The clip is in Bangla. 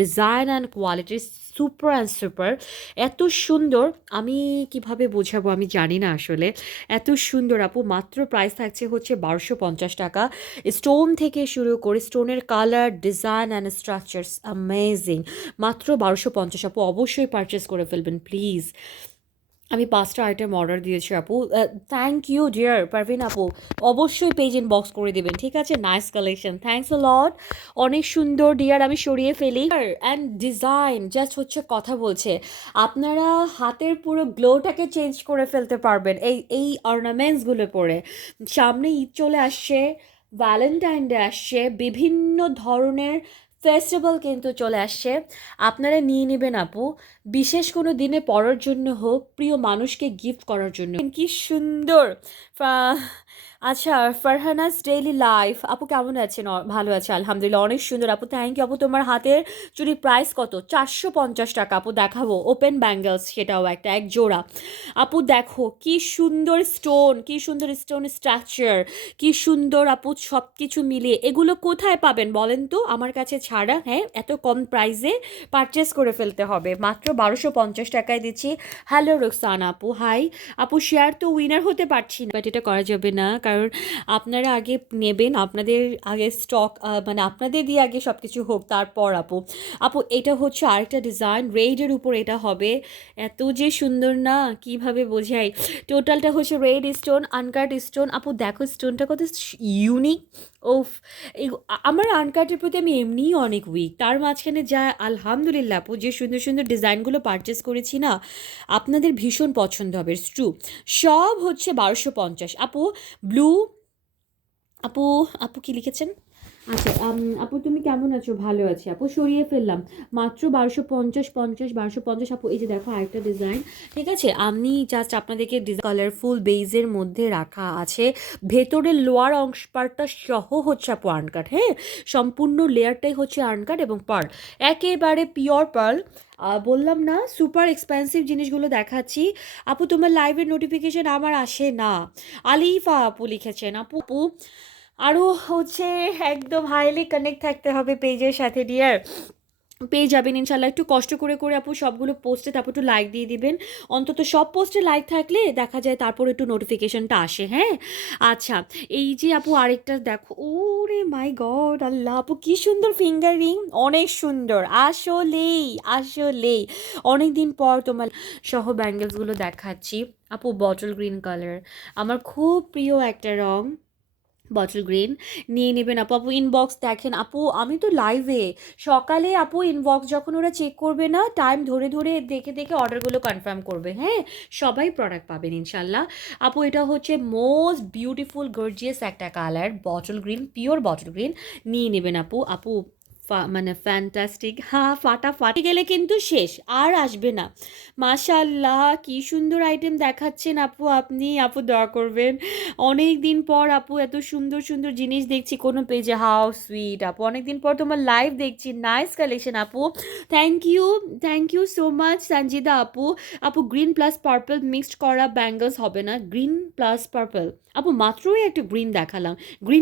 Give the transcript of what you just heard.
Design and quality super and super, এত সুন্দর। আমি কিভাবে বোঝাবো আমি জানি না আসলে, এত সুন্দর আপু। মাত্র প্রাইস থাকছে হচ্ছে 1250 টাকা। স্টোন থেকে শুরু করে স্টোনের colour, design and structures amazing. মাত্র 1250 আপু, অবশ্যই পারচেস করে ফেলবেন প্লিজ। আমি 5টা আইটেম অর্ডার দিয়েছি আপু। থ্যাংক ইউ ডিয়ার পারভিন আপু, অবশ্যই পেজ ইনবক্স করে দেবেন, ঠিক আছে? নাইস কালেকশন, থ্যাংকস আ লট। অনেক সুন্দর ডিয়ার, আমি সরিয়ে ফেলি। অ্যান্ড ডিজাইন জাস্ট হচ্ছে কথা বলছে, আপনারা হাতের পুরো গ্লোটাকে চেঞ্জ করে ফেলতে পারবেন এই অর্নামেন্টসগুলো পরে। সামনে ঈদ চলে আসছে, ভ্যালেন্টাইন ডে আসছে, বিভিন্ন ধরনের ফেস্টিভ্যাল কিন্তু চলে আসছে। আপনারা নিয়ে নেবেন আপু, বিশেষ কোনো দিনে পড়ার জন্য হোক, প্রিয় মানুষকে গিফট করার জন্য। কি সুন্দর। আচ্ছা, ফারহানাস ডেইলি লাইফ আপু কেমন আছেন? ভালো আছে আলহামদুলিল্লাহ, অনেক সুন্দর আপু, থ্যাংক ইউ আপু। তোমার হাতের চুড়ির প্রাইস কত? 450 টাকা আপু, দেখাবো ওপেন ব্যাঙ্গেলস, সেটাও একটা এক জোড়া। আপু দেখো কি সুন্দর স্টোন, কি সুন্দর স্টোন স্ট্রাকচার, কি সুন্দর আপু। সব কিছু মিলিয়ে এগুলো কোথায় পাবেন বলেন তো, আমার কাছে ছাড়া? হ্যাঁ, এত কম প্রাইসে পারচেস করে ফেলতে হবে। মাত্র 1250 টাকায় দিচ্ছি। হ্যালো রোকসানা আপু, হাই আপু। শেয়ার তো উইনার হতে পারছি না, বাট এটা করা যাবে না, কারণ আপনারা আগে নেবেন, আপনাদের আগে স্টক, মানে আপনাদের দিয়ে আগে সব কিছু হোক, তারপর আপু। আপু এটা হচ্ছে আরেকটা ডিজাইন, রেডের উপর এটা হবে। এত যে সুন্দর না, কিভাবে বোঝাই। টোটালটা হচ্ছে রেড স্টোন, আনকাট স্টোন। আপু দেখো স্টোনটা কত ইউনিক। ওফ, এই আমার আনকাটের প্রতি আমি এমনিই অনেক উইক, তার মাঝখানে যা আলহামদুলিল্লাহ আপু, যে সুন্দর সুন্দর ডিজাইনগুলো পারচেস করেছি না, আপনাদের ভীষণ পছন্দ হবে ট্রু। সব হচ্ছে 1250 আপু। ব্লু আপু, আপু কি লিখেছেন? আচ্ছা, আপু তুমি কেমন আছো? ভালো আছি আপু, সরিয়ে ফেললাম। মাত্র 1250, 50, 1250 আপু। এই যে দেখো আরেকটা ডিজাইন, ঠিক আছে? আমি জাস্ট আপনাদেরকে কালারফুল বেইজের মধ্যে রাখা আছে, ভেতরের লোয়ার অংশ পার্টটা সহ হচ্ছে আপু আনকাট, হ্যাঁ, সম্পূর্ণ লেয়ারটাই হচ্ছে আনকাট এবং পার্ল, একেবারে পিওর পার্ল। বললাম না সুপার এক্সপেন্সিভ জিনিসগুলো দেখাচ্ছি আপু। তোমার লাইভের নোটিফিকেশন আমার আসে না। আলিফা আপু লিখেছেন আপু। আপু আরও হচ্ছে একদম হাইলি কানেক্ট থাকতে হবে পেজের সাথে ডিয়ার, পেয়ে যাবেন ইনশাল্লাহ। একটু কষ্ট করে করে আপু সবগুলো পোস্টে তারপর একটু লাইক দিয়ে দিবেন, অন্তত সব পোস্টে লাইক থাকলে দেখা যায় তারপর একটু নোটিফিকেশনটা আসে, হ্যাঁ। আচ্ছা, এই যে আপু আরেকটা দেখো, ওরে মাই গড আল্লাহ আপু, কি সুন্দর ফিঙ্গার রিং, অনেক সুন্দর আসলেই, আসলেই অনেক দিন পর তোমার সহ ব্যাঙ্গেলসগুলো দেখাচ্ছি আপু। বটল গ্রিন কালার, আমার খুব প্রিয় একটা রং, বটল গ্রিন। নিয়ে নেবেন আপু। আপু ইনবক্স দেখেন আপু, আমি তো লাইভে সকালে আপু, ইনবক্স যখন ওরা চেক করবে না, টাইম ধরে ধরে দেখে দেখে অর্ডারগুলো কনফার্ম করবে, হ্যাঁ, সবাই প্রোডাক্ট পাবেন ইনশাল্লাহ। আপু এটা হচ্ছে মোস্ট বিউটিফুল গর্জিয়াস একটা colour, bottle green, pure bottle green. নিয়ে নেবেন আপু। আপু মানে ফ্যান্টাস্টিক, হ্যাঁ, ফাটাফাটি গেলে কিন্তু শেষ, আর আসবে না। মাশাল্লাহ কি সুন্দর আইটেম দেখাচ্ছেন আপু আপনি। আপু দোয়া করবেন, অনেক দিন পর আপু এত সুন্দর সুন্দর জিনিস দেখছি কোনো পেজে, হাউ সুইট আপু, অনেক দিন পর তোমার লাইভ দেখছি, নাইস কালেকশন আপু। Thank you, thank you so much Sanjida আপু। আপু গ্রিন প্লাস পার্পল মিক্সড করা ব্যাঙ্গলস হবে না? গ্রিন প্লাস পার্পল আপু, মাত্রই একটা গ্রিন দেখালাম, গ্রিন